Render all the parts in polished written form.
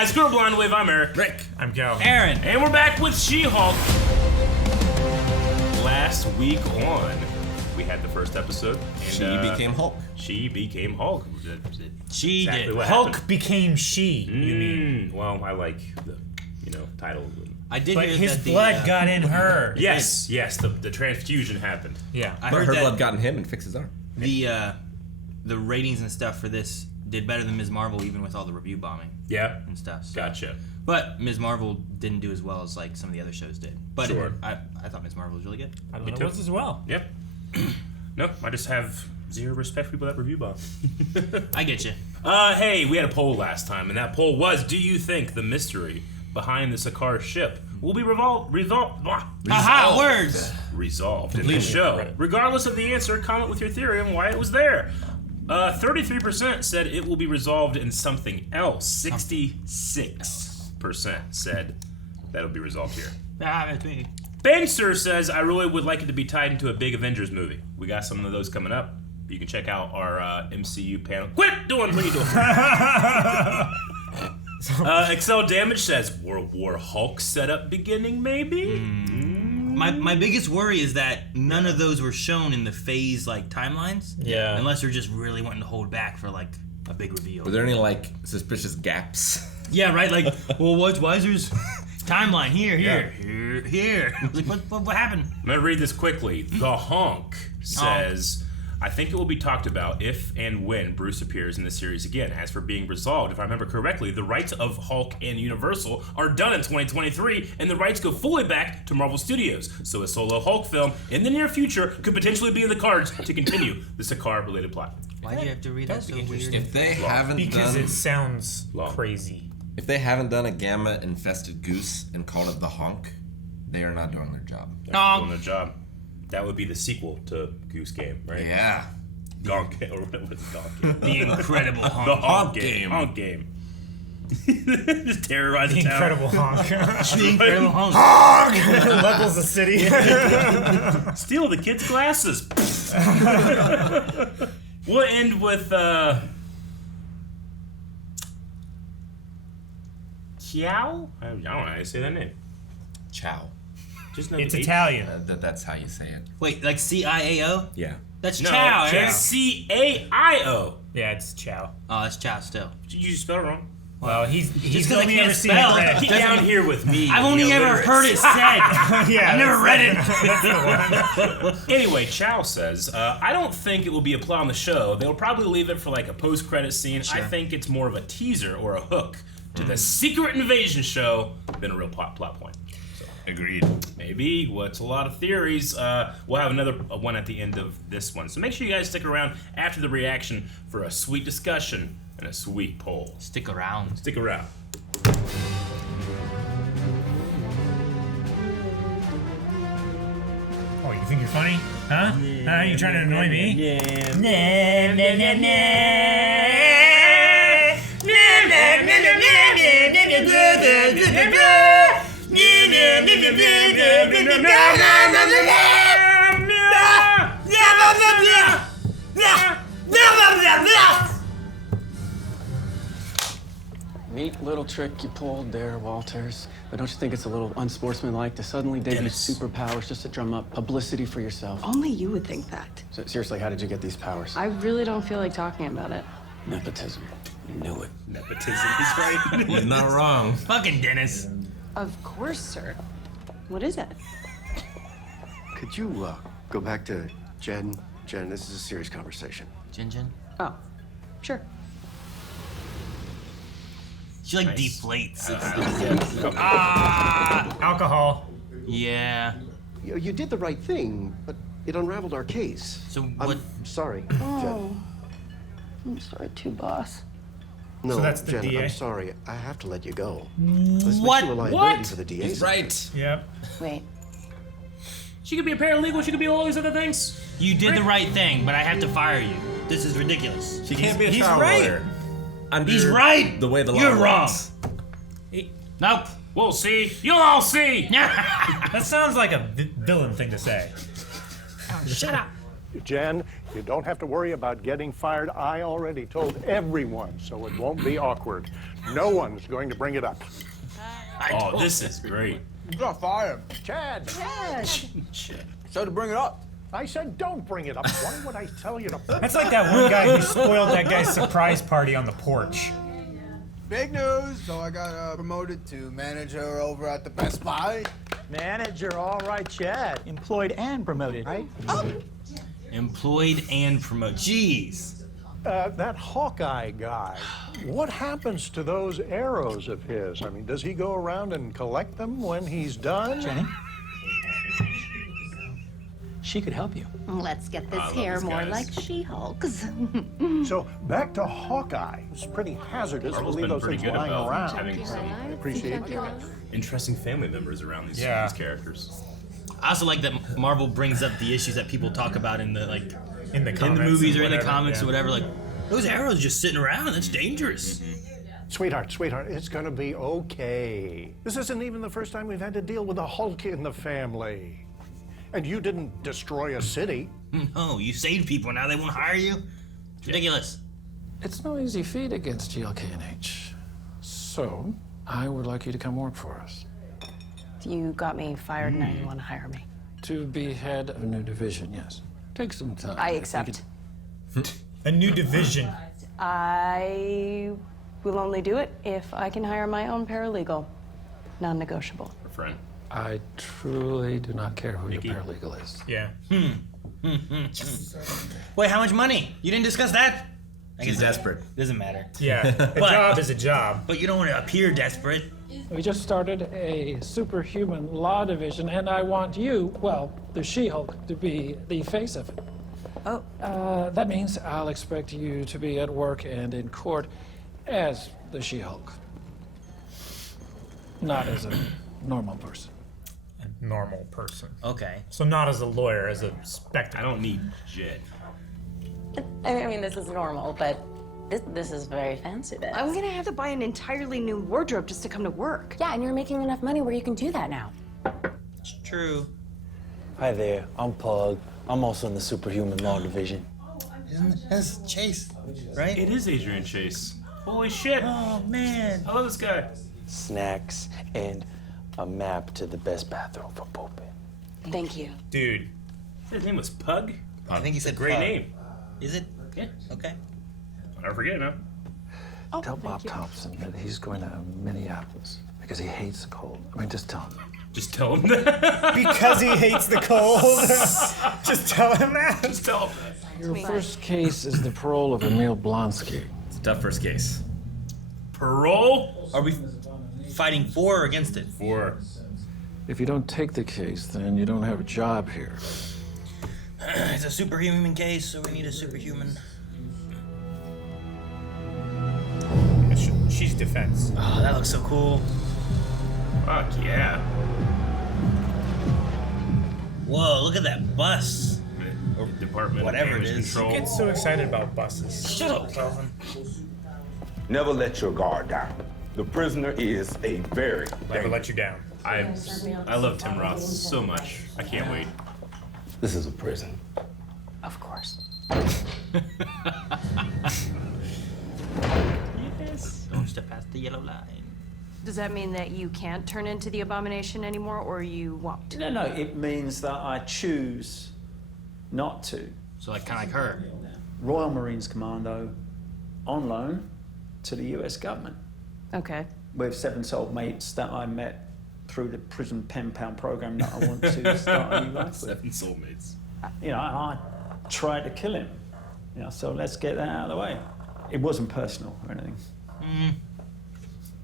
guys, Girl Blind Wave, I'm Eric. Rick. I'm Calvin. Aaron. And we're back with She-Hulk. Last week on, we had the first episode. And, She became Hulk. She became Hulk. She Exactly did. what Hulk happened. became she, you mean. Well, I like the, title. I did But hear his that blood got in her. Yes, the transfusion happened. Yeah. I But heard her that blood got in him and fixed his arm. the ratings and stuff for this did better than Ms. Marvel, even with all the review bombing Yeah? and stuff. So. Gotcha. But Ms. Marvel didn't do as well as like some of the other shows did. But Sure. I thought Ms. Marvel was really good. I Me thought too. it was as well. Yep. Nope, I just have zero respect for people that review bomb. I get you. Hey, we had a poll last time, and that poll was, do you think the mystery behind the Sakaar ship will be resolved in this show? Regardless of the answer, comment with your theory on why it was there. 33% said it will be resolved in something else. 66% said that'll be resolved here. That's me. Bangster says, I really would like it to be tied into a big Avengers movie. We got some of those coming up. You can check out our MCU panel. Quit doing what you doing. Excel Damage says, World War Hulk setup beginning, maybe? My biggest worry is that none of those were shown in the phase timelines. Yeah. Unless they're just really wanting to hold back for a big reveal. Were there any suspicious gaps? Yeah, right. Why is there's timeline here? What happened? I'm going to read this quickly. The Honk says, I think it will be talked about if and when Bruce appears in the series again. As for being resolved, if I remember correctly, the rights of Hulk and Universal are done in 2023, and the rights go fully back to Marvel Studios. So a solo Hulk film in the near future could potentially be in the cards to continue the Sakaar-related plot. Why do you have to read that so weird? If they haven't Because done, it sounds Long. crazy. if they haven't done a gamma-infested goose and called it the Honk, they are not doing their job. They're not doing their job. That would be the sequel to Goose Game, right? Yeah. Gonk Game, or what is it, Gonk Game? The Incredible Honk. The Honk Game. Game. Honk Game. Just terrorize the town. Incredible honk. The Incredible Honk. Levels the city. Steal the kid's glasses. We'll end with Chiao? I don't know how to say that name. Chow. Just know It's the H. Italian. That's how you say it. Wait, CIAO? Yeah. That's No, Chow, it's Eric. CAIO. Yeah, it's Chow. Oh, that's Chow still. You spell it wrong. Well, he's 'cause I only can't ever seen spell. it read. Get down here with me. I've only ever heard it said. Yeah, I've never read it. Anyway, Chow says, I don't think it will be a plot on the show. They'll probably leave it for a post-credit scene. I think it's more of a teaser or a hook to the Secret Invasion show than a real plot point. So, Agreed. maybe. Well, it's a lot of theories. We'll have another one at the end of this one. So make sure you guys stick around after the reaction for a sweet discussion and a sweet poll. Stick around. Stick around. Oh, you think you're funny? Huh? Huh? You trying to annoy me? Yeah. Neat little trick you pulled there, Walters. But don't you think it's a little unsportsmanlike to suddenly debut superpowers just to drum up publicity for yourself? Only you would think that. So, seriously, how did you get these powers? I really don't feel like talking about it. Nepotism. You knew it. Nepotism is right. He's not wrong. Fucking Dennis. Of course, sir. What is it? Could you go back to Jen? Jen, this is a serious conversation. Jin? Oh, sure. She deflates. Alcohol. Yeah. You did the right thing, but it unraveled our case. So what? I'm sorry, Oh, Jen. I'm sorry too, boss. No, So that's the Jen, DA? I'm sorry. I have to let you go. Let's What? make you a liability What? for the DA. He's right. Yep. Wait. She could be a paralegal. She could be all these other things. You did the right thing, but I have to fire you. This is ridiculous. She can't be a he's child right. lawyer. Under He's right. The way the law You're wrong. works. Nope. We'll see. You'll all see. That sounds like a villain thing to say. Shut up. Jen, you don't have to worry about getting fired. I already told everyone, so it won't be awkward. No one's going to bring it up. Oh, this is great. You got fired. Chad. So to bring it up. I said don't bring it up. Why would I tell you to... That's like that one guy who spoiled that guy's surprise party on the porch. Big news. So I got promoted to manager over at the Best Buy. Manager, all right, Chad. Employed and promoted, right? Employed and promoted. Jeez. That Hawkeye guy, what happens to those arrows of his? I mean, does he go around and collect them when he's done? Jenny? She could help you. Let's get this hair more like She-Hulk's. So back to Hawkeye. It's pretty hazardous to Marvel's leave been those pretty things good lying about around. having some Appreciate it. interesting family members around these characters. I also like that Marvel brings up the issues that people talk about in the in the movies or in the whatever, comics yeah. or whatever. Like those arrows just sitting around. That's dangerous. Sweetheart, it's gonna be okay. This isn't even the first time we've had to deal with a Hulk in the family. And you didn't destroy a city. No, you saved people. Now they won't hire you. It's ridiculous. It's no easy feat against GLK&H. So, I would like you to come work for us. You got me fired, now you want to hire me. To be head of a new division, yes. Take some time. I If we accept. A new division. I will only do it if I can hire my own paralegal. Non-negotiable. Our friend. I truly do not care who your paralegal is. Yeah. Wait, how much money? You didn't discuss that? He's desperate. Doesn't matter. Yeah. A job is a job. But you don't want to appear desperate. We just started a Superhuman law division, and I want you, well, the She-Hulk, to be the face of it. Oh. That means I'll expect you to be at work and in court as the She-Hulk. Not as a normal person. A normal person. Okay. So not as a lawyer, as a spectacle. I don't need Jet. I mean, this is normal, but this is very fancy, Beth. I'm gonna have to buy an entirely new wardrobe just to come to work. Yeah, and you're making enough money where you can do that now. It's true. Hi there, I'm Pug. I'm also in the Superhuman Law Division. That's Chase, right? It is Adrian Chase. Holy shit. Oh, man. I love this guy. Snacks and a map to the best bathroom for pooping. Thank you. Dude. His name was Pug? I think he said Great Pug. name. Is it? Yeah. Okay. I'll never forget it now. Oh, Tell Bob Thompson that he's going to Minneapolis because he hates the cold. I mean, just tell him. Just tell him that. Because he hates the cold. Just tell him that. Just tell him that. Your first case is the parole of Emil Blonsky. It's a tough first case. Parole? Are we fighting for or against it? For. If you don't take the case, then you don't have a job here. It's a superhuman case, so we need a superhuman. She's defense. Oh, that looks so cool. Fuck yeah. Whoa, look at that bus. Or Department Whatever of it Damage is. Control. I get so excited about buses. Shut up, Calvin. Never let your guard down. The prisoner is a very Never let you down. I love Tim Roth so much. I can't wait. This is a prison. Of course. Yes. Don't step past the yellow line. Does that mean that you can't turn into the Abomination anymore, or you won't? No, it means that I choose not to. So like kind of like her. Royal Marines Commando, on loan to the US government. Okay. With 7 soulmates that I met through the prison pen pal program that I want to start a new life with. 7 soulmates. You know, I tried to kill him. You know, so let's get that out of the way. It wasn't personal or anything.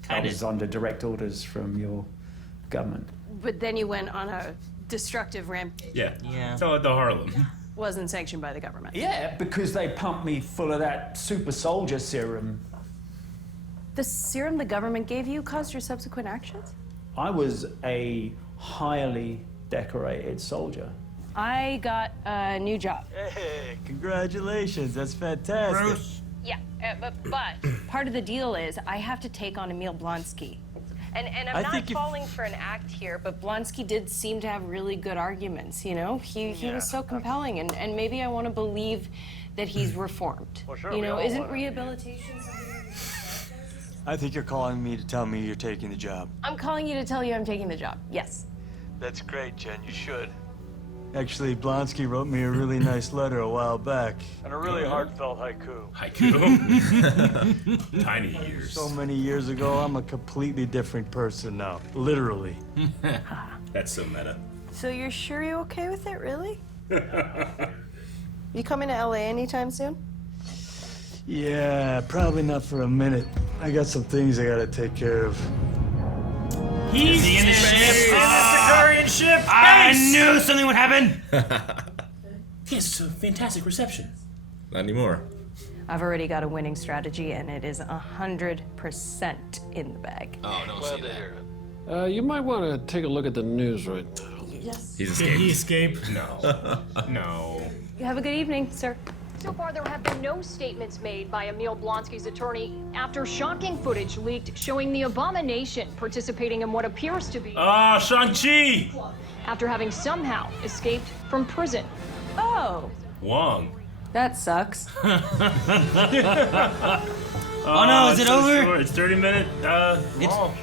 I was under direct orders from your government. But then you went on a destructive rampage. Yeah. Tell it to Harlem. Wasn't sanctioned by the government. Yeah, because they pumped me full of that super soldier serum. The serum the government gave you caused your subsequent actions? I was a highly decorated soldier. I got a new job. Hey, congratulations, that's fantastic. Bruce. Yeah, but part of the deal is I have to take on Emil Blonsky. And I'm not falling for an act here, but Blonsky did seem to have really good arguments, you know? He was so compelling, and maybe I want to believe that he's reformed. Well, sure, you we know, all isn't wanna. rehabilitation something I think you're calling me to tell me you're taking the job. I'm calling you to tell you I'm taking the job. Yes. That's great, Jen. You should. Actually, Blonsky wrote me a really nice letter a while back. And a really heartfelt haiku. Haiku? Tiny years. So many years ago, I'm a completely different person now. Literally. That's so meta. So you're sure you're okay with it, really? You coming to LA anytime soon? Yeah, probably not for a minute. I got some things I gotta take care of. He's in the ship. In the Sicarian ship. I knew something would happen. Yes, it's a fantastic reception. Not anymore. I've already got a winning strategy, and it is 100% in the bag. Oh, don't say that. You might want to take a look at the news right now. Yes. He's escaped. He escaped? No. No. You have a good evening, sir. So far, there have been no statements made by Emil Blonsky's attorney after shocking footage leaked showing the abomination participating in what appears to be... Ah, Shang-Chi! After having somehow escaped from prison. Oh. Wong. That sucks. Oh no, is it so over? Short. It's 30 minutes.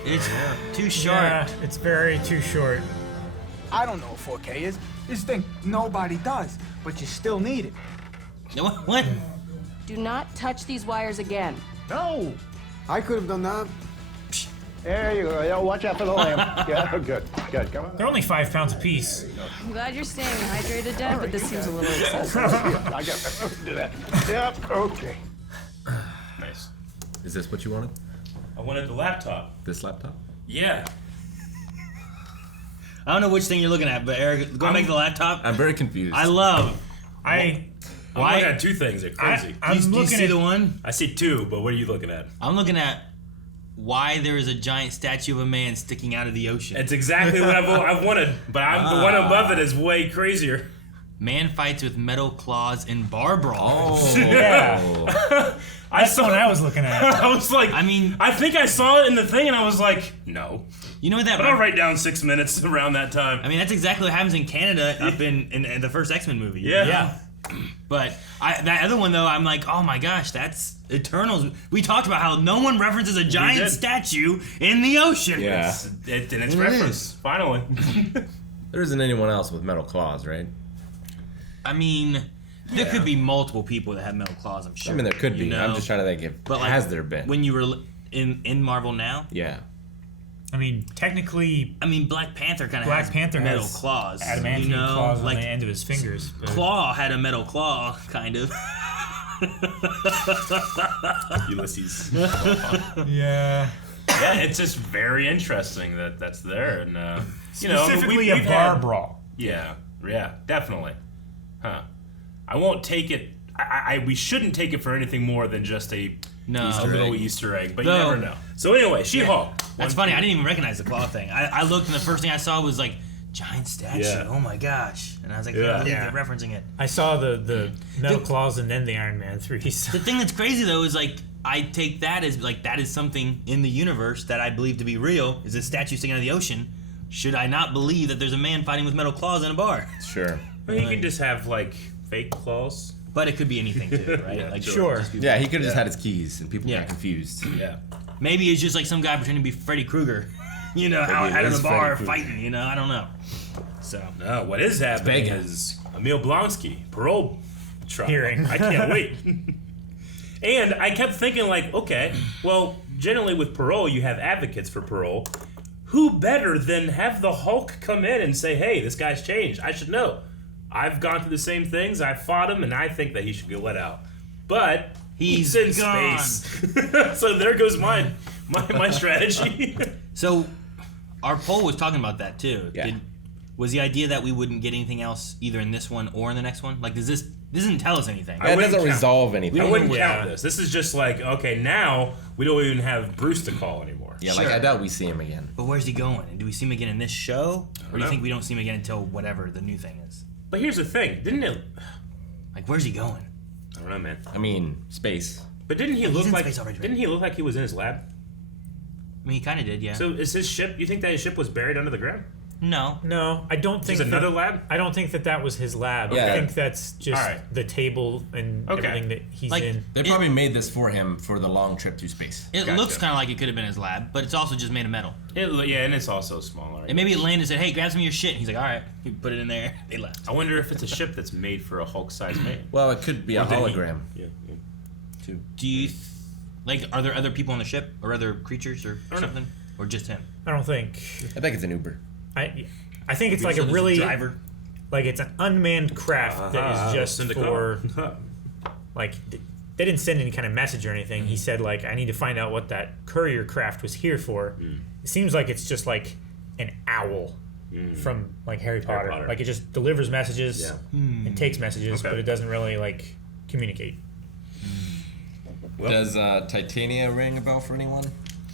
It's too short. Yeah, it's very too short. I don't know what 4K is. This thing nobody does, but you still need it. What? Do not touch these wires again. No. I could have done that. There you go. Yeah, watch out for the lamp. Yeah, good. Good. Come on. They're only 5 pounds apiece. I'm glad you're staying hydrated, Dad, but this seems a little excessive. I got to do that. Yep. Okay. Nice. Is this what you wanted? I wanted the laptop. This laptop? Yeah. I don't know which thing you're looking at, but Eric, go make the laptop. I'm very confused. I love. I'm looking at 2 things. They're crazy. Do you see the one? I see 2, but what are you looking at? I'm looking at why there is a giant statue of a man sticking out of the ocean. It's exactly what I've wanted, but the one above it is way crazier. Man fights with metal claws in bar brawl. Oh. Yeah. That's the one I was looking at. I was like, I think I saw it in the thing, and I was like, no. You know what that? But I'll write down 6 minutes around that time. I mean, that's exactly what happens in Canada up in the first X-Men movie. Yeah. But that other one though, I'm like, oh my gosh, that's Eternals. We talked about how no one references a giant statue in the ocean. Yeah. It's referenced, finally. There isn't anyone else with metal claws, right? I mean, there could be multiple people that have metal claws, I'm sure. I mean, there could be. You know? I'm just trying to think if But like, has there been? When you were in Marvel now? Yeah. I mean, technically... I mean, Black Panther kind of Black has metal metal claws. Adamantine claws on the end of his fingers. But... Claw had a metal claw, kind of. Ulysses. Yeah. Yeah, it's just very interesting that that's there. And, you know, specifically a bar brawl. Yeah, definitely. Huh. I won't take it... we shouldn't take it for anything more than just a little Easter egg, but you never know. So anyway, She-Hulk. That's funny. I didn't even recognize the claw thing. I looked, and the first thing I saw was like giant statue. Yeah. Oh my gosh! And I was like, I can't believe they're referencing it. I saw the metal claws and then the Iron Man 3s. The thing that's crazy though is like I take that as like that is something in the universe that I believe to be real. Is a statue sticking out of the ocean? Should I not believe that there's a man fighting with metal claws in a bar? Sure. Well, you can just have like fake claws. But it could be anything too, right? Yeah, like sure. Yeah, he could have just had his keys and people got confused. Yeah. Maybe it's just like some guy pretending to be Freddy Krueger. You know, out in the bar fighting, you know, I don't know. So no, what is happening is Emil Blonsky, parole trial. Hearing. I can't wait. And I kept thinking like, okay, well, generally with parole you have advocates for parole. Who better than have the Hulk come in and say, hey, this guy's changed. I should know. I've gone through the same things. I fought him, and I think that he should get let out. But he's in gone. space. So there goes my strategy. So our poll was talking about that too. Yeah. Was the idea that we wouldn't get anything else either in this one or in the next one? Like, this doesn't tell us anything. It doesn't resolve anything. I wouldn't count this. This is just like, okay, now we don't even have Bruce to call anymore. Yeah, like I doubt we see him again. But where's he going? And do we see him again in this show? Or do you think we don't see him again until whatever the new thing is? But here's the thing, didn't it? Like, where's he going? I don't know, man. I mean, space. But didn't he look in like? space already, right? Didn't he look like he was in his lab? I mean, he kind of did, yeah. So is his ship? You think that his ship was buried under the ground? No, I don't think Is another lab? I don't think that was his lab. Yeah. I think that's just the table and everything that he's in. They probably made this for him for the long trip through space. It looks kind of like it could have been his lab, but it's also just made of metal. And it's also smaller. And maybe it landed and said, "Hey, grab some of your shit." And he's like, "All right." He put it in there. They left. I wonder if it's a ship that's made for a Hulk-sized man. Well, it could be a hologram. Too. Do you are there other people on the ship or other creatures or something, or just him? I don't think. I think it's an Uber. I think it's like a really like it's an unmanned craft that is just for like they didn't send any kind of message or anything. He said like I need to find out what that courier craft was here for. It seems like it's just like an owl from like Harry Potter. Like it just delivers messages and takes messages, but it doesn't really like communicate. Well, does Titania ring a bell for anyone?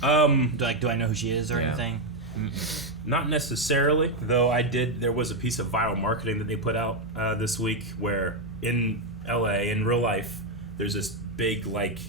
Do I know who she is or anything? Not necessarily, though. There was a piece of viral marketing that they put out this week where in LA, in real life, there's this big like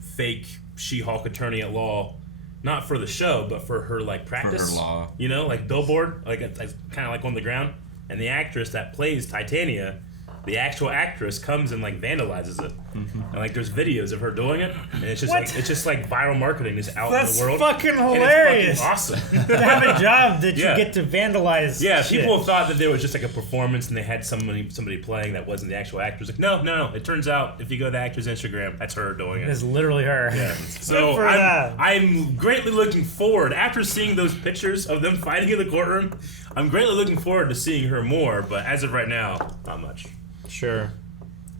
fake She-Hulk attorney at law, not for the show, but for her like practice. For her law. You know, like billboard, like it's kind of like on the ground. And the actress that plays Titania, the actual actress comes and like vandalizes it, and like there's videos of her doing it, and it's just like viral marketing is out in the world. That's fucking hilarious. It's fucking awesome. To have a job that you get to vandalize. Yeah, shit. people thought that there was just like a performance and they had somebody playing that wasn't the actual actress. Like no. It turns out if you go to the actor's Instagram, that's her doing it. It's literally her. Yeah. So I'm greatly looking forward after seeing those pictures of them fighting in the courtroom. I'm greatly looking forward to seeing her more, but as of right now, not much. Sure.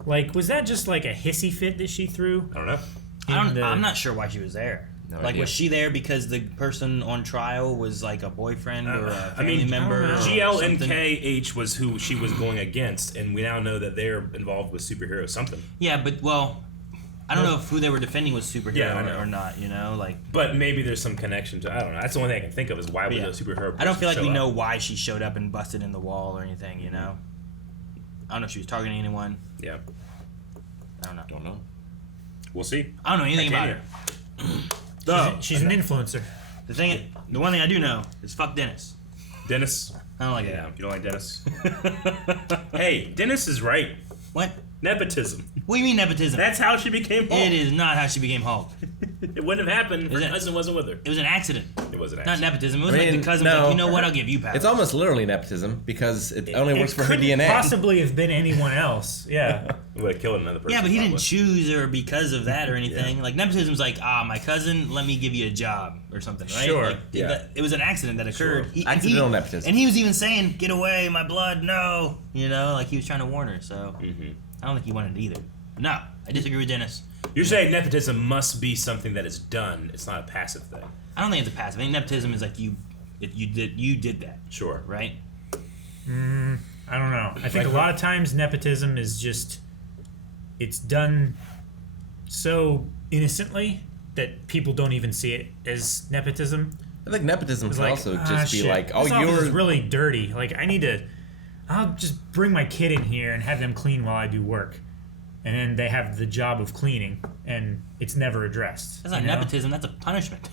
Like, was that just like a hissy fit that she threw? I don't know. I'm not sure why she was there. Was she there because the person on trial was like a boyfriend or a family member? GLNKH was who she was going against, and we now know that they're involved with superhero something. Yeah, but I don't know if who they were defending was superhero or not. You know, like. But maybe there's some connection to. I don't know. That's the only thing I can think of is why would a superhero? I don't feel like we know why she showed up and busted in the wall or anything. You know. I don't know if she was targeting anyone. Yeah. I don't know. We'll see. I don't know anything about her. She's an influencer. The one thing I do know is fuck Dennis. Dennis? I don't like him. You don't like Dennis? Hey, Dennis is right. What? Nepotism. What do you mean nepotism? That's how she became Hulk. It is not how she became Hulk. It wouldn't have happened if her cousin wasn't with her. It was an accident. It was an Not accident. nepotism. It was like the cousin was like, you know what, I'll give you powers. It's almost literally nepotism because it only works for her DNA. It couldn't possibly have been anyone else. Yeah. It would have killed another person. Yeah, but he didn't choose her because of that or anything. Like, nepotism's like, my cousin, let me give you a job or something, right? Sure. Like, it was an accident that occurred. Sure. Accidental nepotism. And he was even saying, get away, my blood, no. You know, like he was trying to warn her, so I don't think he wanted it either. No, I disagree with Dennis. You're saying nepotism must be something that is done. It's not a passive thing. I don't think it's a passive. I think nepotism is like you did that. Sure. Right? I don't know. I think a lot of times nepotism is just it's done so innocently that people don't even see it as nepotism. I think nepotism can also just be shit. like, this office is really dirty. Like I'll just bring my kid in here and have them clean while I do work. And then they have the job of cleaning, and it's never addressed. That's not nepotism, that's a punishment.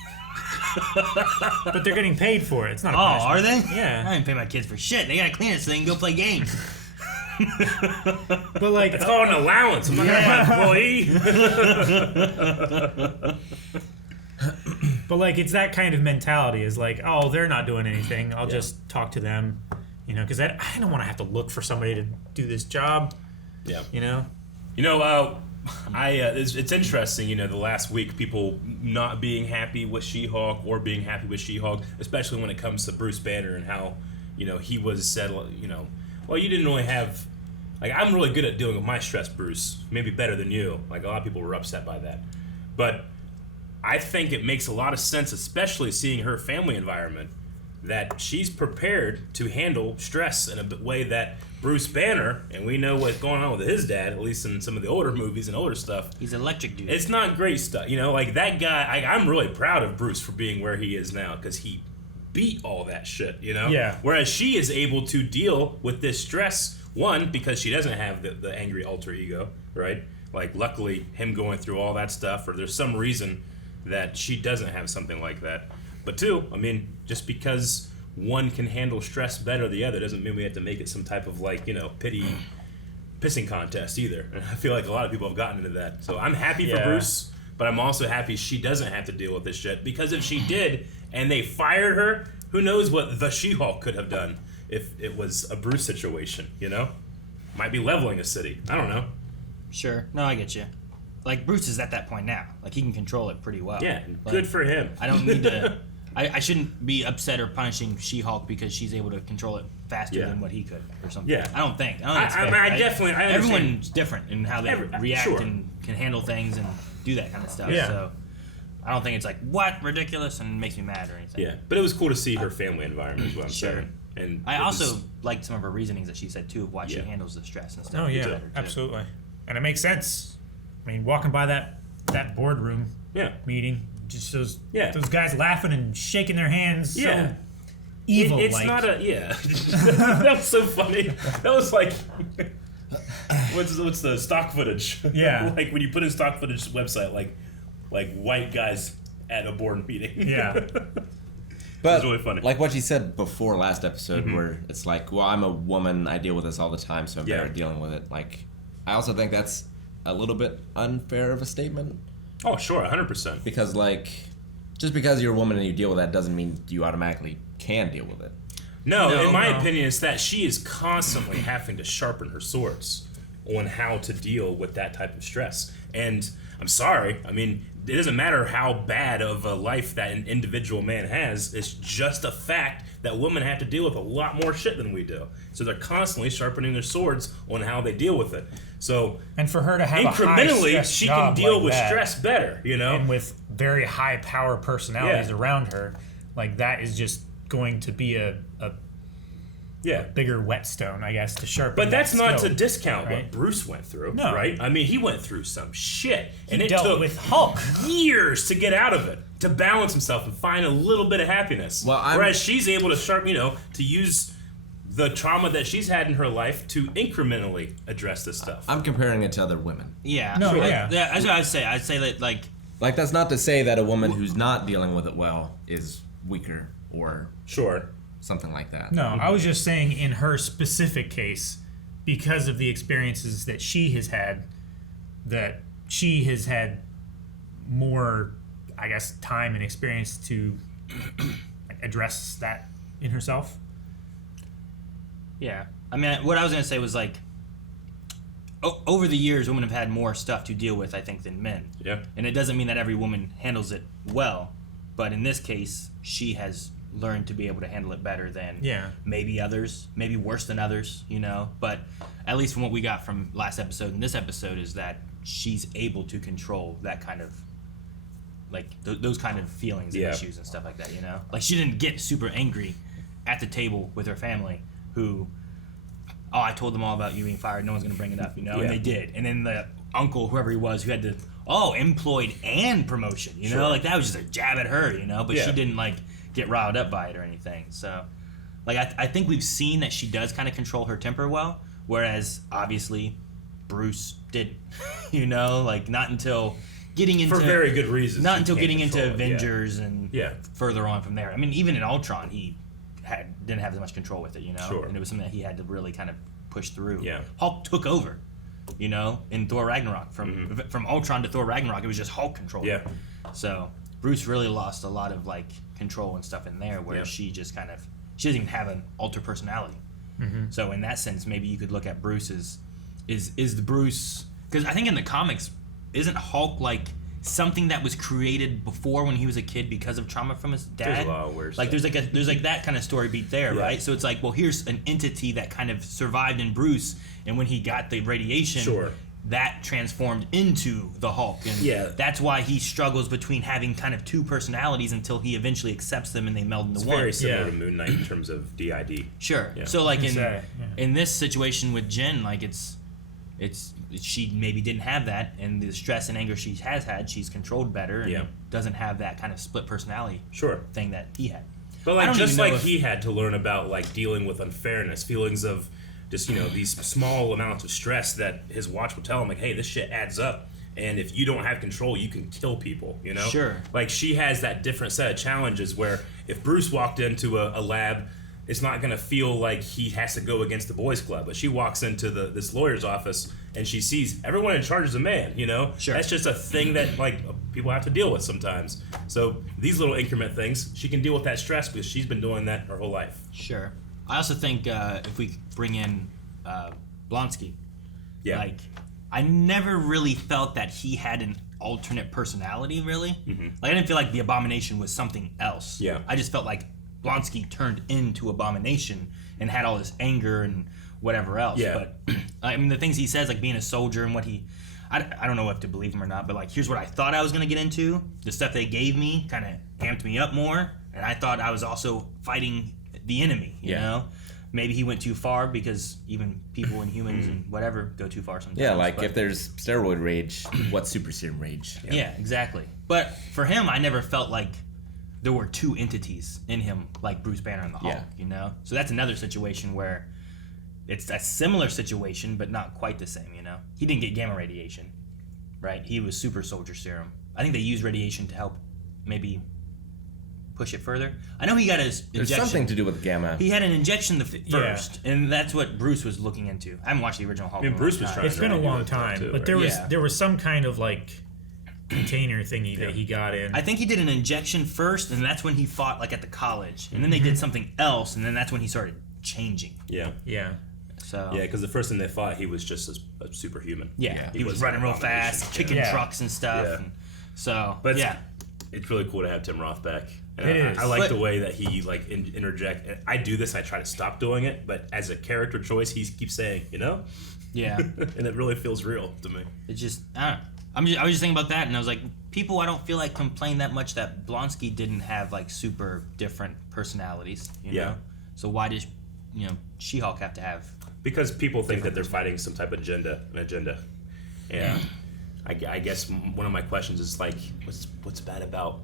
But they're getting paid for it. It's not a punishment. punishment. Are they? Yeah. I didn't pay my kids for shit. They gotta clean it so they can go play games. But like, it's called an allowance. I'm not gonna employee. But like, it's that kind of mentality. Is like, oh, they're not doing anything. I'll just talk to them. You know, because I don't want to have to look for somebody to do this job. Yeah. You know. You know, it's interesting, you know, the last week, people not being happy with She-Hulk or being happy with She-Hulk, especially when it comes to Bruce Banner and how, you know, he was said, you know, well, you didn't really have, like, I'm really good at dealing with my stress, Bruce, maybe better than you. Like, a lot of people were upset by that. But I think it makes a lot of sense, especially seeing her family environment, that she's prepared to handle stress in a way that Bruce Banner, and we know what's going on with his dad, at least in some of the older movies and older stuff. He's an electric dude. It's not great stuff. You know, like that guy, I'm really proud of Bruce for being where he is now because he beat all that shit, you know? Yeah. Whereas she is able to deal with this stress, one, because she doesn't have the angry alter ego, right? Like, luckily, him going through all that stuff, or there's some reason that she doesn't have something like that. But two, I mean, just because one can handle stress better than the other doesn't mean we have to make it some type of like, pity pissing contest either. And I feel like a lot of people have gotten into that. So I'm happy for Bruce, but I'm also happy she doesn't have to deal with this shit, because if she did and they fired her, who knows what the She-Hulk could have done if it was a Bruce situation, Might be leveling a city. I don't know. Sure. No, I get you. Like, Bruce is at that point now. Like, he can control it pretty well. Yeah, like, good for him. I don't need to... I shouldn't be upset or punishing She-Hulk because she's able to control it faster than what he could or something. Yeah. I don't think. I definitely... I understand. Everyone's different in how they react and can handle things and do that kind of stuff. Yeah. So I don't think it's like, what? Ridiculous, and makes me mad or anything. Yeah. But it was cool to see her family environment is what I'm saying. And I also liked some of her reasonings that she said, too, of why she handles the stress and stuff. Oh, yeah, absolutely. And it makes sense. I mean, walking by that boardroom meeting, just those guys laughing and shaking their hands so evil. It's not a... Yeah. That was so funny. That was like... What's the stock footage? Yeah. Like when you put in stock footage website, like white guys at a board meeting. Yeah. But it's really funny. Like what she said before last episode, where it's like, well, I'm a woman, I deal with this all the time, so I'm better at dealing with it. Like, I also think that's a little bit unfair of a statement. Oh, sure, 100%. Because, like, just because you're a woman and you deal with that doesn't mean you automatically can deal with it. No, in my opinion, it's that she is constantly having to sharpen her swords on how to deal with that type of stress. And I'm sorry, I mean, it doesn't matter how bad of a life that an individual man has. It's just a fact that women have to deal with a lot more shit than we do. So they're constantly sharpening their swords on how they deal with it. So and for her to have incrementally, a she can deal with stress better, and with very high power personalities around her, like that is just going to be a bigger whetstone, I guess, to sharpen. But that's not skill, to discount right? what Bruce went through, No. right? I mean, he went through some shit, and He it dealt took with Hulk years to get out of it, to balance himself and find a little bit of happiness. Whereas she's able to to use the trauma that she's had in her life to incrementally address this stuff. I'm comparing it to other women. Yeah. No, sure. yeah. That's what I'd say. I'd say that, like... Like, that's not to say that a woman who's not dealing with it well is weaker or... Sure. Something like that. No, I was just saying in her specific case, because of the experiences that she has had more, I guess, time and experience to address that in herself. Yeah. I mean, what I was going to say was, like, over the years, women have had more stuff to deal with, I think, than men. Yeah. And it doesn't mean that every woman handles it well, but in this case, she has learned to be able to handle it better than maybe others, maybe worse than others, But at least from what we got from last episode and this episode is that she's able to control that kind of, like, those kind of feelings and issues and stuff like that, Like, she didn't get super angry at the table with her family who... Oh, I told them all about you being fired. No one's going to bring it up, And they did. And then the uncle, whoever he was, who had to, employed and promotion, Sure. Like, that was just a jab at her, But Yeah. she didn't, like, get riled up by it or anything. So, like, I think we've seen that she does kind of control her temper well, whereas, obviously, Bruce didn't, Like, not until getting into... For very good reasons. Not he until can't getting into control it, Avengers and further on from there. I mean, even in Ultron, he didn't have as much control with it, Sure. And it was something that he had to really kind of push through. Yeah. Hulk took over, in Thor Ragnarok. From Ultron to Thor Ragnarok, it was just Hulk control. Yeah. So Bruce really lost a lot of, like, control and stuff in there, where she just kind of... She doesn't even have an alter personality. Mhm. So in that sense, maybe you could look at Bruce as... Is the Bruce... Because I think in the comics, isn't Hulk, like... something that was created before when he was a kid because of trauma from his dad. There's a lot of weird like stuff. there's like that kind of story beat there, right? So it's like, well, here's an entity that kind of survived in Bruce, and when he got the radiation, that transformed into the Hulk, and that's why he struggles between having kind of two personalities until he eventually accepts them and they meld into It's one. very similar to Moon Knight in terms of DID. Sure. Yeah. So like in this situation with Jen, like it's she maybe didn't have that, and the stress and anger she has had, she's controlled better, and doesn't have that kind of split personality thing that he had. But like just like he had to learn about like dealing with unfairness, feelings of just these small amounts of stress that his watch would tell him like, hey, this shit adds up, and if you don't have control, you can kill people, you know? Sure. Like, she has that different set of challenges where if Bruce walked into a lab, it's not going to feel like he has to go against the boys club. But she walks into this lawyer's office and she sees everyone in charge is a man, you know? Sure. That's just a thing that, like, people have to deal with sometimes. So these little increment things, she can deal with that stress because she's been doing that her whole life. Sure. I also think if we bring in Blonsky, like, I never really felt that he had an alternate personality, really. Like, I didn't feel like the Abomination was something else. Yeah. I just felt like Blonsky turned into Abomination and had all this anger and whatever else. Yeah. But, I mean, the things he says, like being a soldier and what he... I don't know if to believe him or not, but, like, here's what I thought I was going to get into. The stuff they gave me kind of amped me up more, and I thought I was also fighting the enemy, you know? Maybe he went too far because even people and humans and whatever go too far sometimes. Yeah, like if there's steroid rage, what's super serum rage? Yeah, exactly. But for him, I never felt like there were two entities in him, like Bruce Banner and the Hulk, you know? So that's another situation where it's a similar situation, but not quite the same, you know? He didn't get gamma radiation, right? He was super soldier serum. I think they used radiation to help maybe push it further. I know he got his injection. There's something to do with gamma. He had an injection first, and that's what Bruce was looking into. I haven't watched the original Hulk. I mean, Bruce was trying. It's been a long time, too, but right? there was some kind of like container thingy that he got in. I think he did an injection first, and that's when he fought like at the college, and then they did something else, and then that's when he started changing. Yeah. So yeah, because the first time they fought, he was just a superhuman. Yeah, he was running real fast, kicking trucks and stuff. Yeah. And so, but yeah, it's really cool to have Tim Roth back. And It is. I like the way that he like interject. I do this. I try to stop doing it, but as a character choice, he keeps saying, you know. Yeah. And it really feels real to me. It's just I don't know. I was just thinking about that, and I was like, people I don't feel like complain that much that Blonsky didn't have like super different personalities. You know? So why does She-Hulk have to have? Because people think that they're fighting some type of agenda. And I guess one of my questions is like, what's bad about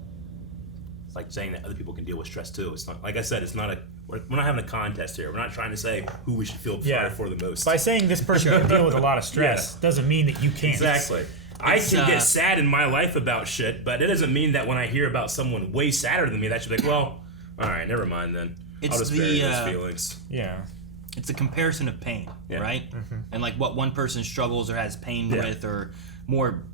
like saying that other people can deal with stress too? It's not, like I said, we're not having a contest here. We're not trying to say who we should feel sorry for the most. By saying this person can deal with a lot of stress doesn't mean that you can't. Exactly. I can get sad in my life about shit, but it doesn't mean that when I hear about someone way sadder than me, that should be like, well, all right, never mind then. I'll just bury those feelings. Yeah. It's a comparison of pain, right? Mm-hmm. And like what one person struggles or has pain with, or more,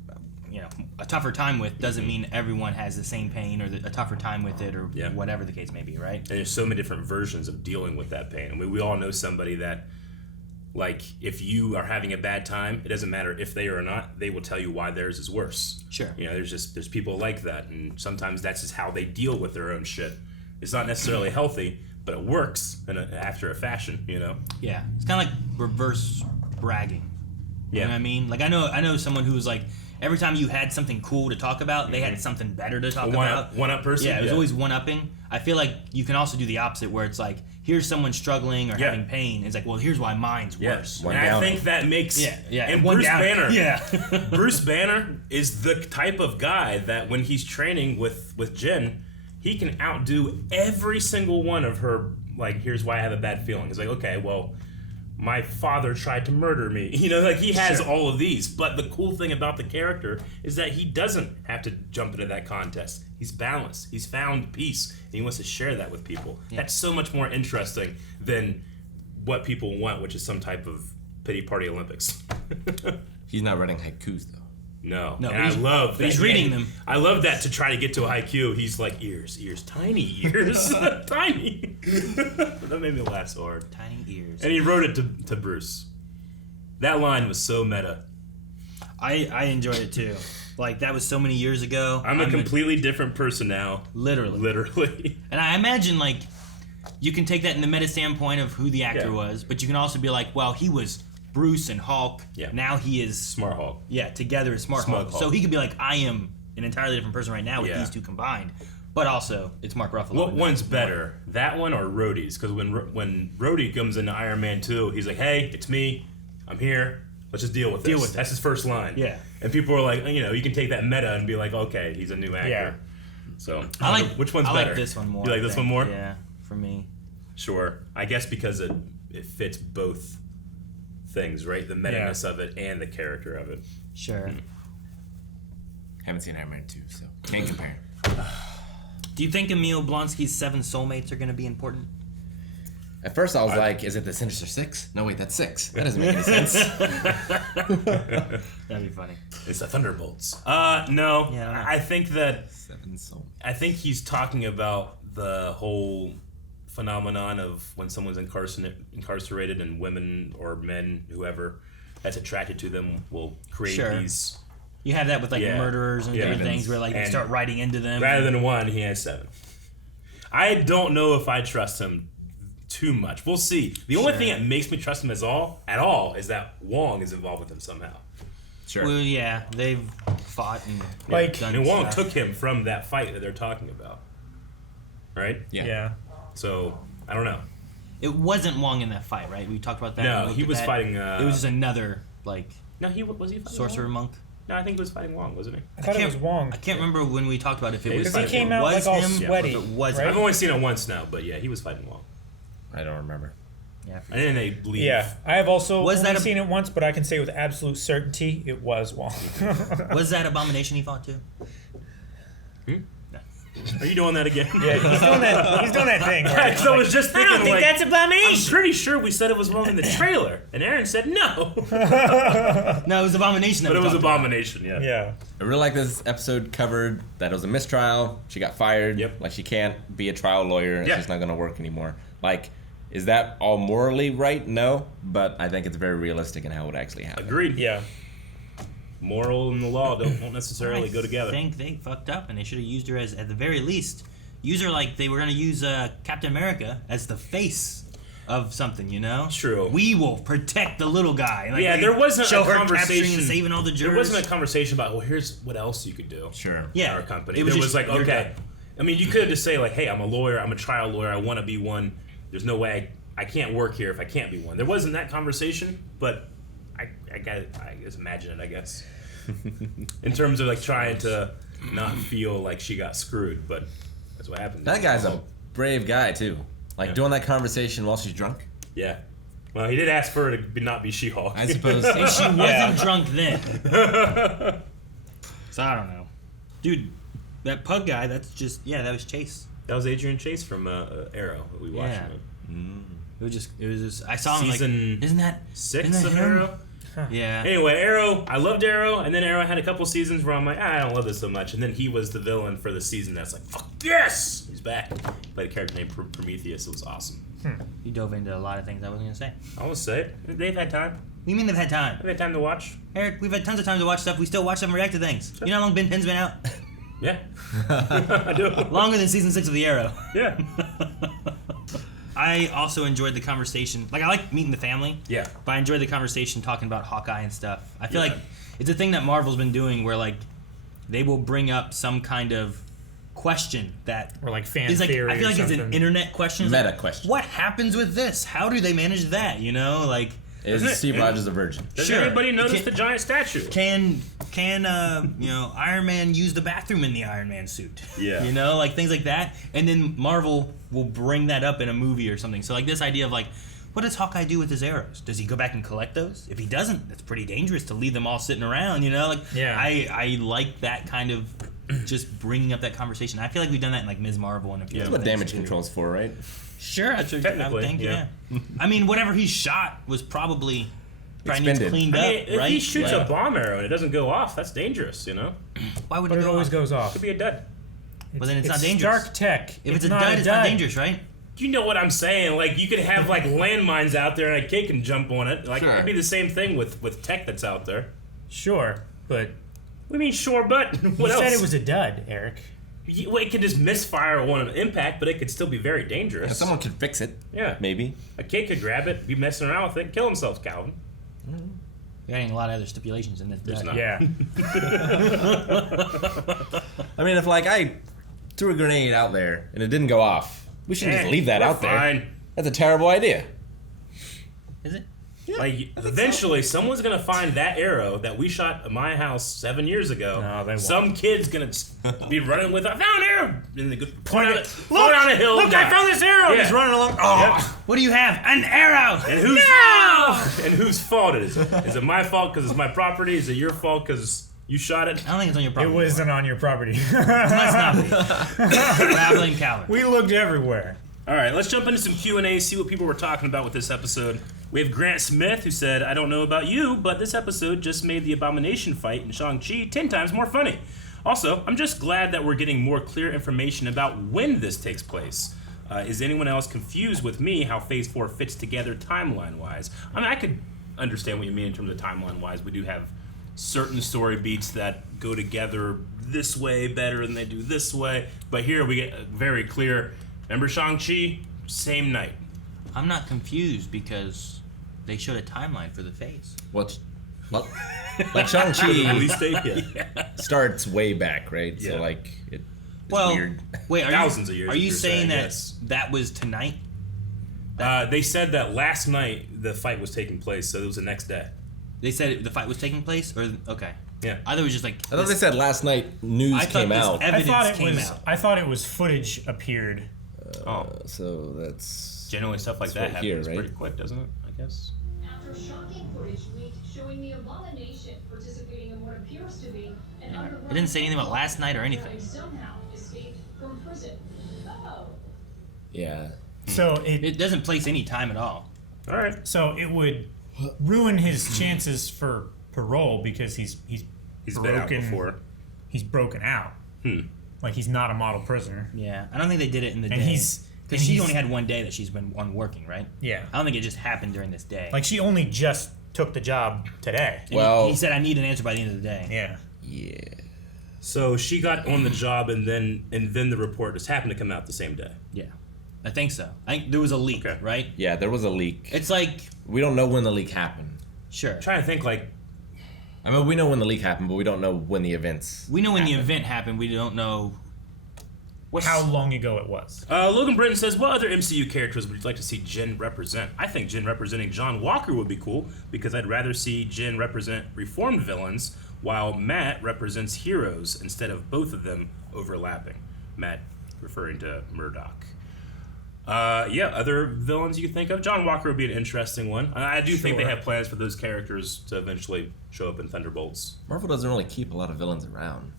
a tougher time with, doesn't mean everyone has the same pain or a tougher time with it, or whatever the case may be, right? And there's so many different versions of dealing with that pain. I mean, we all know somebody that, like, if you are having a bad time, it doesn't matter if they are or not, they will tell you why theirs is worse. Sure. There's people like that, and sometimes that's just how they deal with their own shit. It's not necessarily healthy, but it works after a fashion, Yeah, it's kind of like reverse bragging. You know what I mean? Like I know someone who's like, every time you had something cool to talk about, they had something better to talk about. One-up person? Yeah, it was always one-upping. I feel like you can also do the opposite, where it's like, here's someone struggling or having pain. It's like, well, here's why mine's worse. And I think that makes... And Bruce Banner... Yeah. Bruce Banner is the type of guy that when he's training with Jen, he can outdo every single one of her, like, here's why I have a bad feeling. It's like, okay, well... my father tried to murder me. He has all of these. But the cool thing about the character is that he doesn't have to jump into that contest. He's balanced. He's found peace. And he wants to share that with people. Yeah. That's so much more interesting than what people want, which is some type of pity party Olympics. He's not writing haikus, though. No, and I love that. He's reading them. I love that to try to get to a haiku. He's like, ears, tiny ears, tiny. That made me laugh so hard. Tiny ears. And he wrote it to Bruce. That line was so meta. I enjoyed it too. Like, that was so many years ago. I'm a completely different person now. Literally. And I imagine, like, you can take that in the meta standpoint of who the actor was, but you can also be like, well, he was Bruce and Hulk. Yeah. Now he is Smart Hulk. Yeah, together is Smart Hulk. So he could be like, I am an entirely different person right now with these two combined. But also, it's Mark Ruffalo. What one's better, that one or Rhodey's? Because when Rhodey comes into Iron Man 2, he's like, hey, it's me. I'm here. Let's just deal with this. That's his first line. Yeah. And people are like, you can take that meta and be like, okay, he's a new actor. Yeah. So I like which one's better. I like this one more. You like this one more? Yeah, for me. Sure. I guess because it fits both things, right? The meta-ness of it and the character of it. Sure. Haven't seen Iron Man 2, so can't compare. Do you think Emil Blonsky's 7 soulmates are going to be important? At first, I was like, is it the Sinister Six? No, wait, that's 6. That doesn't make any sense. That'd be funny. It's the Thunderbolts. No. Yeah, I think that... 7 soulmates. I think he's talking about the whole phenomenon of when someone's incarcerated and women or men, whoever that's attracted to them, will create these... You have that with like murderers and different things where like you start writing into them. Rather than 1, he has 7. I don't know if I trust him too much. We'll see. The only thing that makes me trust him at all is that Wong is involved with him somehow. Sure. Well, yeah, they've fought and done and Wong stuff. took him from that fight that they're talking about. Right? Yeah. So, I don't know. It wasn't Wong in that fight, right? We talked about that. No, he was fighting... it was just another, like... No, was he fighting Sorcerer Wong? monk? No, I think he was fighting Wong, wasn't he? I thought it was Wong. I can't remember when we talked about if it was... Because he came out was like all him, sweaty, if it was right? I've only seen it once now, but yeah, he was fighting Wong. I don't remember. Yeah, and then they leave. Yeah, I have also Was only that seen it once, but I can say with absolute certainty it was Wong. Was that Abomination he fought too? Are you doing that again? Yeah, he's doing that thing. Right? I was just thinking, I don't think that's Abomination. I'm pretty sure we said it was Wong in the trailer, and Aaron said no. No, it was Abomination. But it was Abomination. Yeah. Yeah. I really like this episode covered that it was a mistrial. She got fired. Yep. Like she can't be a trial lawyer and she's not going to work anymore. Like, is that all morally right? No, but I think it's very realistic in how it would actually happen. Agreed. Yeah. Moral and the law don't necessarily go together. I think they fucked up, and they should have used her as, at the very least, use her like they were going to use Captain America as the face of something, you know? True. We will protect the little guy. Like, Yeah, there wasn't show a her conversation capturing and saving all the jurors. There wasn't a conversation about, well, here's what else you could do. Sure. Yeah. Our company. It was It just, was like, you're okay. dead. I mean, you could just say, like, hey, I'm a lawyer, I'm a trial lawyer, I want to be one. There's no way I can't work here if I can't be one. There wasn't that conversation, but I just imagine it, I guess. In terms of, like, trying to not feel like she got screwed, but that's what happened. That guy's a brave guy, too. Like, doing that conversation while she's drunk. Yeah. Well, he did ask for her to not be She-Hulk. I suppose. And she wasn't drunk then. So I don't know. Dude, that pug guy, that's just, that was Chase. That was Adrian Chase from Arrow that we watched. Yeah. It was just, I saw him Season like, isn't that 6 isn't that of him? Arrow? Yeah. Anyway, Arrow, I loved Arrow, and then Arrow had a couple seasons where I'm like, I don't love this so much, and then he was the villain for the season that's like, fuck yes! He's back. Played a character named Prometheus, it was awesome. You dove into a lot of things I wasn't going to say. I will say it. They've had time. What do you mean they've had time? They've had time to watch. Eric, we've had tons of time to watch stuff. We still watch them and react to things. You know how long Ben 10's been out? Yeah. I do. Longer than season 6 of The Arrow. Yeah. I also enjoyed the conversation. Like, I like meeting the family. Yeah. But I enjoyed the conversation talking about Hawkeye and stuff. I feel like it's a thing that Marvel's been doing where, like, they will bring up some kind of question that... Or, like, fan is like, theory I feel like or it's an something. internet question. It's Meta like, question. What happens with this? How do they manage that? You know? Like... Is Steve Rogers a virgin? Does anybody notice the giant statue? Can Iron Man use the bathroom in the Iron Man suit? Yeah. You know, like things like that. And then Marvel will bring that up in a movie or something. So like this idea of like, what does Hawkeye do with his arrows? Does he go back and collect those? If he doesn't, that's pretty dangerous to leave them all sitting around, you know? Like, yeah. I like that kind of just bringing up that conversation. I feel like we've done that in like Ms. Marvel and a few That's other what things damage too. control's for, right? Sure, I Technically, would think, yeah. I mean, whatever he shot was probably needs Expended. cleaned I up, mean, if right? he shoots a bomb arrow and it doesn't go off, that's dangerous, you know? Why would But it go always off? goes off. Could be a dud. Well, then it's not dangerous. Stark tech. If it's a dud, it's not dangerous, right? You know what I'm saying? Like, you could have, like, landmines out there and a kid can jump on it. Like, Sure. it'd be the same thing with tech that's out there. Sure, but... We mean, sure, but what you else? said it was a dud, Eric. Well, it could just misfire on an impact, but it could still be very dangerous. Yeah, someone could fix it. Yeah. Maybe. A kid could grab it, be messing around with it, kill himself, Calvin. You're adding a lot of other stipulations in this. There's not. Yeah. I mean, if like I threw a grenade out there and it didn't go off, we shouldn't just leave that we're out there. fine. That's a terrible idea. Is it? Like, eventually, someone's gonna find that arrow that we shot at my house 7 years ago. No, they won't. Some kid's gonna be running with, I found an arrow! And they go, Point it. Go down a hill. Look, die. I found this arrow! Yeah. He's running along. Oh, What do you have? An arrow! And whose No! and whose fault it is? Is it my fault because it's my property? Is it your fault because You shot it? I don't think it's on your property. It wasn't on your property. Must not be. Traveling coward. We looked everywhere. All right, let's jump into some Q&A, see what people were talking about with this episode. We have Grant Smith, who said, I don't know about you, but this episode just made the Abomination fight in Shang-Chi 10 times more funny. Also, I'm just glad that we're getting more clear information about when this takes place. Is anyone else confused with me how Phase 4 fits together timeline-wise? I mean, I could understand what you mean in terms of timeline-wise. We do have certain story beats that go together this way better than they do this way. But here we get very clear. Remember Shang-Chi? Same night. I'm not confused because they showed a timeline for the phase. What? Like Shang-Chi Yeah. starts way back, right? Yeah. So like it's weird. Wait, Thousands of years. Are you you're saying that yes. that was tonight? They said that last night the fight was taking place, so it was the next day. They said the fight was taking place, or okay? Yeah. I thought it was just like. I thought they said last night news came out. I thought it was footage appeared. So that's generally stuff like that right happens here, right? pretty quick, doesn't it? I guess. After shocking footage leaked showing the Abomination participating in what appears to be an underground. It didn't say anything about last night or anything. Somehow escaped from prison. Oh. Yeah. So it doesn't place any time at all. All right. So it would ruin his chances for parole because he's been out before. He's broken out. Like he's not a model prisoner. Yeah, I don't think they did it in the And day. he's- Because she only had one day that she's been on working, right? Yeah. I don't think it just happened during this day. Like she only just took the job today. And he said, "I need an answer by the end of the day." Yeah. Yeah. So she got on the job, and then the report just happened to come out the same day. Yeah, I think so. I think there was a leak, right? Yeah, there was a leak. It's like we don't know when the leak happened. Sure. I'm trying to think I mean, we know when the leak happened, but we don't know when the events. We know when the event happened. We don't know how long ago it was. Logan Britton says, what other MCU characters would you like to see Jen represent? I think Jen representing John Walker would be cool, because I'd rather see Jen represent reformed villains, while Matt represents heroes instead of both of them overlapping. Matt referring to Murdoch. Other villains you can think of? John Walker would be an interesting one. I do think they have plans for those characters to eventually show up in Thunderbolts. Marvel doesn't really keep a lot of villains around.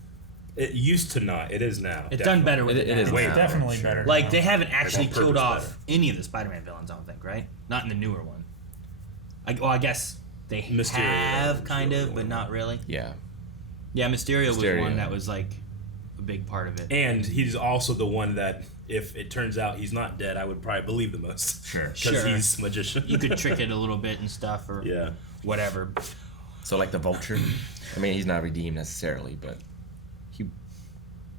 It used to not. It is now. it's done better with it. It is way now, definitely sure. better. Like they haven't actually on killed purpose off better. any of the Spider-Man villains. I don't think, right? Not in the newer one. I guess they Mysterio have kind of, but not really. Yeah. Yeah, Mysterio was Mysterio. one that was like a big part of it. And he's also the one that, if it turns out he's not dead, I would probably believe the most. Sure. Because he's a magician. You could trick it a little bit and stuff, or whatever. So like the Vulture. I mean, he's not redeemed necessarily, but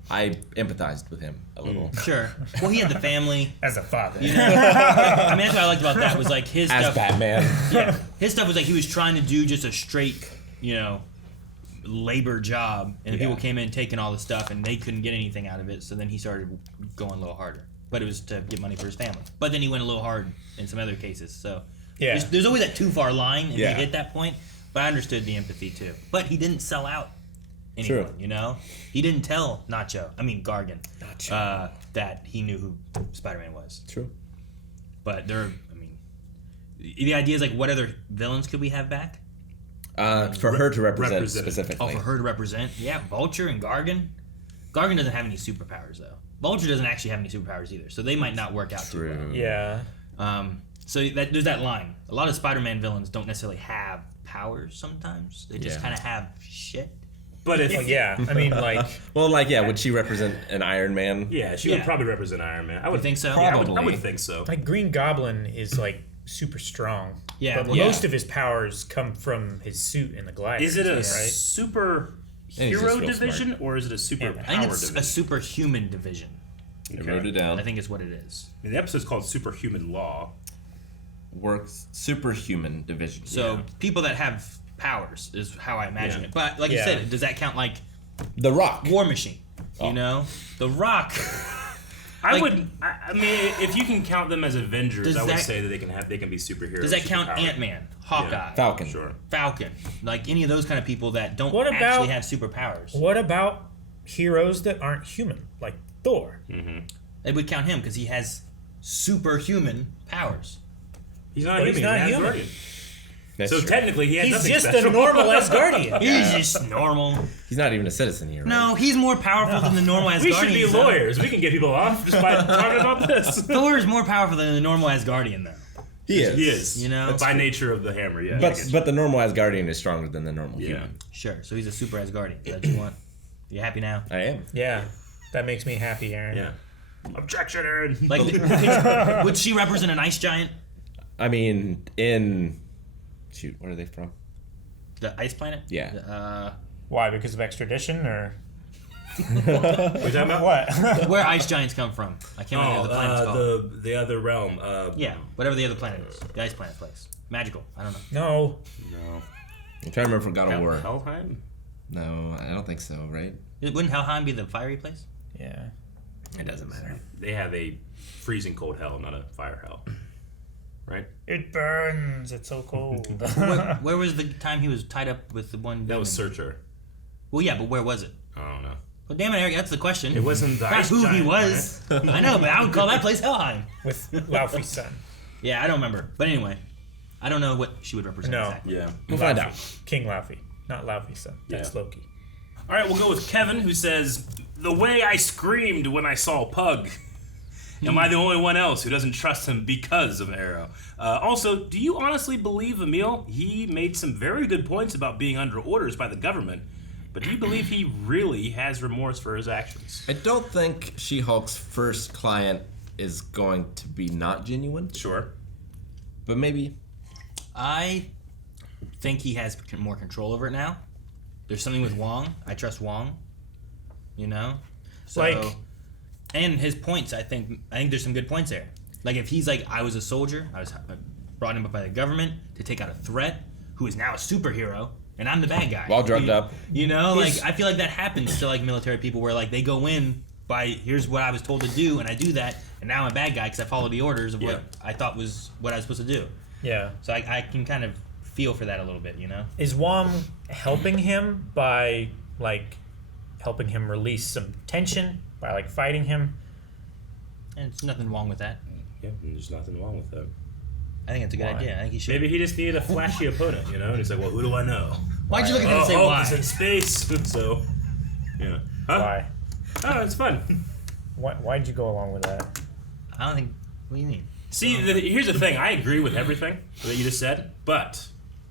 I empathized with him a little. Sure. Well, he had the family. As a father. You know? I mean, that's what I liked about that was like his As stuff. Batman. Yeah. His stuff was like he was trying to do just a straight, labor job, and the people came in taking all the stuff, and they couldn't get anything out of it. So then he started going a little harder, but it was to get money for his family. But then he went a little hard in some other cases. So there's always that too far line, and he hit that point. But I understood the empathy too. But he didn't sell out anyone. True. He didn't tell Gargan, that he knew who Spider-Man was. True. But the idea is like, what other villains could we have back? For her to represent specifically. Oh, for her to represent? Yeah, Vulture and Gargan. Gargan doesn't have any superpowers, though. Vulture doesn't actually have any superpowers either, so they might not work out too well. Yeah. So there's that line. A lot of Spider-Man villains don't necessarily have powers sometimes. They just kind of have shit. But if would she represent an Iron Man? Yeah, she would probably represent Iron Man. I would think so. Probably. Yeah, I would think so. Like Green Goblin is like super strong. Yeah, but most of his powers come from his suit and the glider. Is it a super hero division or is it a super power I think it's division? a superhuman division. I wrote it down. I think it's what it is. The episode's called Superhuman Law. Works superhuman division. So people that have powers is how I imagine it. But like you said, does that count like The Rock? War Machine? The Rock. I mean, if you can count them as Avengers, I would say that they can be superheroes. Does that count Ant-Man, Hawkeye, Falcon? Sure. Falcon, like any of those kind of people that don't What actually about- have superpowers? What about heroes that aren't human, like Thor? Mm-hmm. They would count him because he has superhuman powers. He's not But human. he's not He's human. Asgardian. So true. Technically, he has nothing just special. a normal Asgardian. He's just normal. He's not even a citizen here. Right? No, he's more powerful than the normal Asgardian. We should be lawyers. We can get people off just by talking about this. Thor is more powerful than the normal Asgardian, though. He is. He is. You know, by nature of the hammer, yeah. But the normal Asgardian is stronger than the normal human. Sure. So he's a super Asgardian. Is that what you want? You happy now? I am. Yeah, that makes me happy, Aaron. Yeah. Objection, Aaron. Like, would she represent an ice giant? I mean, shoot, where are they from? The ice planet? Yeah. Why? Because of extradition, or? We're talking about what? Where ice giants come from? I can't remember what the planet's called. The other realm. Yeah, whatever the other planet is. The ice planet place. Magical. I don't know. No. I'm trying to remember for God of War. Helheim? No, I don't think so, right? Wouldn't Helheim be the fiery place? Yeah. It doesn't matter. They have a freezing cold hell, not a fire hell. Right? It burns. It's so cold. Where was the time he was tied up with the one? That was Searcher. Well, yeah, but where was it? I don't know. Well, damn it, Eric, that's the question. It wasn't the ice who giant, he was. Right? I know, but I would call that place Helheim. With Laufey's son. Yeah, I don't remember. But anyway, I don't know what she would represent exactly. Yeah. We'll find out. King Laufey, not Laufey's son. That's Loki. All right, we'll go with Kevin, who says, "The way I screamed when I saw Pug. Am I the only one else who doesn't trust him because of Arrow? Also, do you honestly believe Emil? He made some very good points about being under orders by the government, but do you believe he really has remorse for his actions?" I don't think She-Hulk's first client is going to be not genuine. Sure. But maybe. I think he has more control over it now. There's something with Wong. I trust Wong. You know? So, and his points, I think there's some good points there. Like, if he's like, I was a soldier, I was brought in by the government to take out a threat who is now a superhero, and I'm the bad guy. All drugged up. You know, like, I feel like that happens to, like, military people where, like, they go in by, here's what I was told to do, and I do that, and now I'm a bad guy because I followed the orders of what I thought was what I was supposed to do. Yeah. So I can kind of feel for that a little bit, you know? Is Wong helping him by, like, helping him release some tension by, like, fighting him? And there's nothing wrong with that. Yeah, there's nothing wrong with that. I think it's a good idea. I think he should. Maybe he just needed a flashy opponent, you know? And he's like, well, who do I know? Why'd you look at him and say Hulk why? is in space, so, yeah. Huh? Why? Oh, it's fun. Why'd you go along with that? I don't think... What do you mean? See, here's the thing. I agree with everything that you just said, but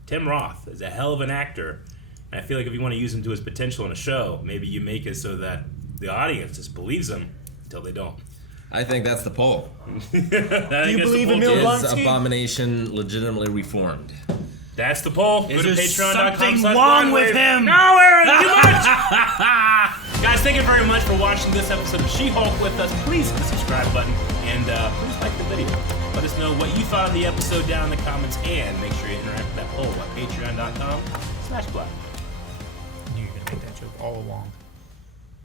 Tim Roth is a hell of an actor, and I feel like if you want to use him to his potential in a show, maybe you make it so that the audience just believes him until they don't. I think that's the poll. Do you believe Emil Is Abomination legitimately reformed? That's the poll. Go to patreon.com. Something wrong with him? No, Aaron, too much! Guys, thank you very much for watching this episode of She-Hulk with us. Please hit the subscribe button and please like the video. Let us know what you thought of the episode down in the comments, and make sure you interact with that poll at patreon.com/black. I knew you were going to make that joke all along.